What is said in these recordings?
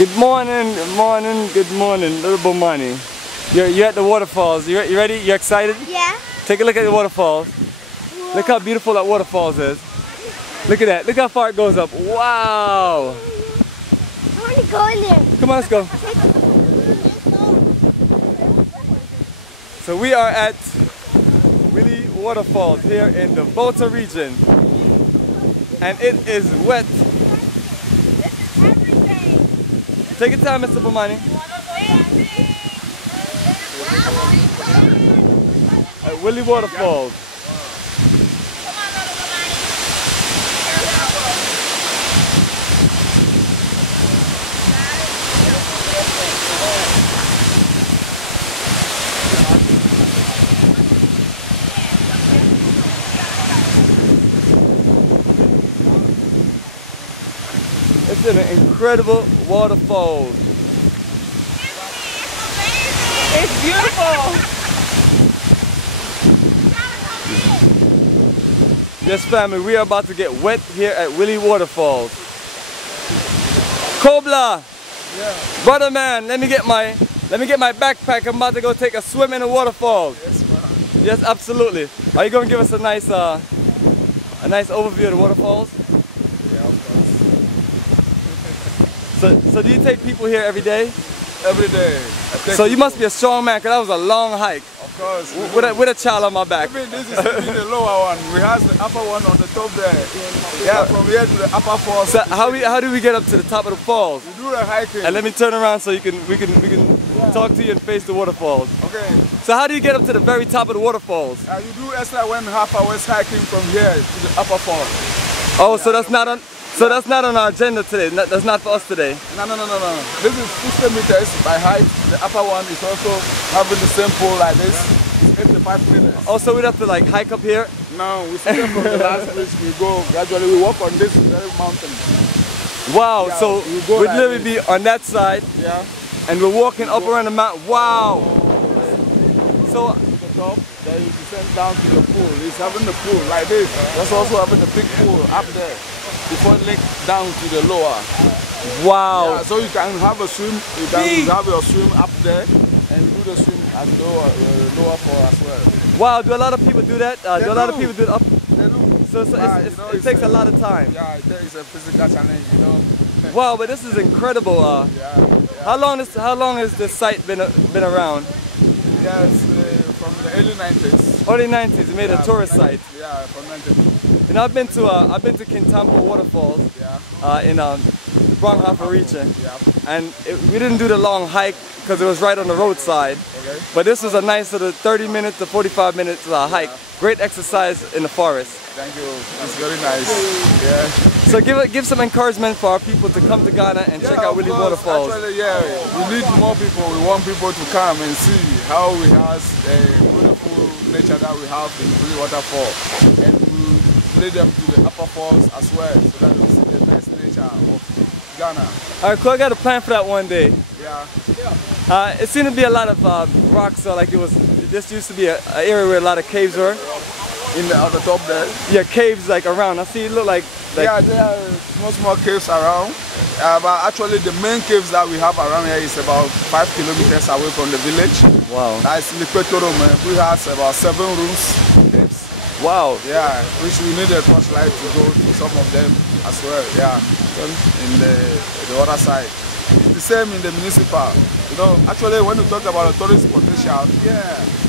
Good morning, good morning, little Bomani. You're at the waterfalls. You ready? You excited? Yeah. Take a look at the waterfalls. Whoa. Look how beautiful that waterfalls is. Look at that. Look how far it goes up. Wow. I want to go in there. Come on, let's go. So we are at Willy Waterfalls here in the Volta region. And it is wet. Take your time, Mr. Bomani. At Willy Waterfalls. It's an incredible waterfall. It's beautiful. Yes, family, we are about to get wet here at Willy Waterfalls. Kobla, Yeah. brother man, let me get my backpack. I'm about to go take a swim in the waterfalls. Yes, man. Yes, absolutely. Are you going to give us a nice overview of the waterfalls? Yeah, of course. So do you take people here every day? Every day. So you must be a strong man, because that was a long hike Of course. with a child on my back. Even this is even the lower one. We have the upper one on the top there. Yeah, from here to the upper falls. So how do we get up to the top of the falls? We do the hiking. And let me turn around so we can talk to you and face the waterfalls. Okay. So how do you get up to the very top of the waterfalls? You do extra 1.5 hours hiking from here to the upper fall. Oh, so that's not on our agenda today. That's not for us today. No. This is 60 meters by height. The upper one is also having the same pool like this. It's 85 meters. Oh, so we'd have to like hike up here? No, we start from the last place. We go gradually. We walk on this very mountain. Wow, Yeah, so we go we'd like literally this. be on that side Yeah. and we're walking up around the mountain. Wow. So To the top, then you descend down to the pool. It's having the pool like this. That's also having the big pool up there. Before link down to the lower. wow. Yeah, so you can have a swim. You can have your swim up there and do the swim at lower fall as well. Wow, do a lot of people do that? Do a lot of people do it up? They do. So it takes a lot of time. Yeah, there is a physical challenge, you know. Wow, but this is incredible. Yeah. How long has this site been around? Yes, from the early 90s. Early 90s, it made a Yeah, tourist from site. 90s, Yeah, from 90s. And I've been to Kintampo Waterfalls Yeah. in the Bronghafa region, Yeah. and we didn't do the long hike because it was right on the roadside. Okay. But this was a nice sort of 30 minutes to 45 minutes hike. Great exercise in the forest. Thank you. It's very nice. Yeah. So give some encouragement for our people to come to Ghana and check out of Willy course. Waterfalls. Actually, yeah, we need more people. We want people to come and see how we have a beautiful nature that we have in Willy Waterfall, and we lead them to the upper falls as well, so that we see the nice nature of Ghana. All right, cool. I got a plan for that one day. Yeah. It seemed to be a lot of rocks, so like this used to be an area where a lot of caves were. In the other top there. Yeah, caves like around. I see it look like Yeah, there are small caves around. But actually the main caves that we have around here is about 5 kilometers away from the village. wow. That's Likwetorum. We have about 7 rooms. Caves. Wow. Yeah, which we need a torchlight to go to some of them as well. Yeah, in the other side. It's the same in the municipal. You know, actually when we talk about the tourist potential,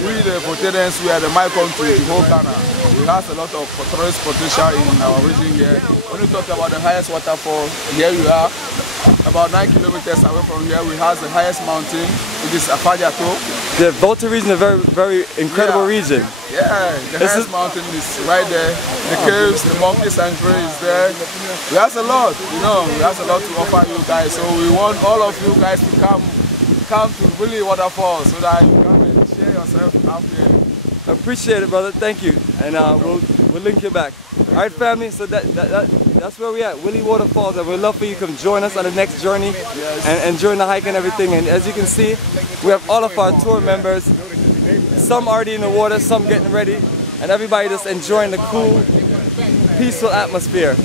we the Voltarians, we are the my country, the whole Ghana. We have a lot of tourist potential in our region here. When we talk about the highest waterfall, here we are, about 9 kilometers away from here, we have the highest mountain, which is Afajato. The Volta region is a very incredible region. Yeah, the highest mountain is right there. The caves, the monkey sanctuary is there. We have a lot, you know, we have a lot to offer you guys. So we want all of you guys to come to Willy Waterfall so that you come and share yourself out here. I appreciate it, brother. Thank you. And we'll link you back. All right, family. So that's where we at, Willy Waterfalls, and we'd love for you to come join us on the next journey and join the hike and everything. And as you can see, we have all of our tour members. Some already in the water, some getting ready, and everybody just enjoying the cool, peaceful atmosphere.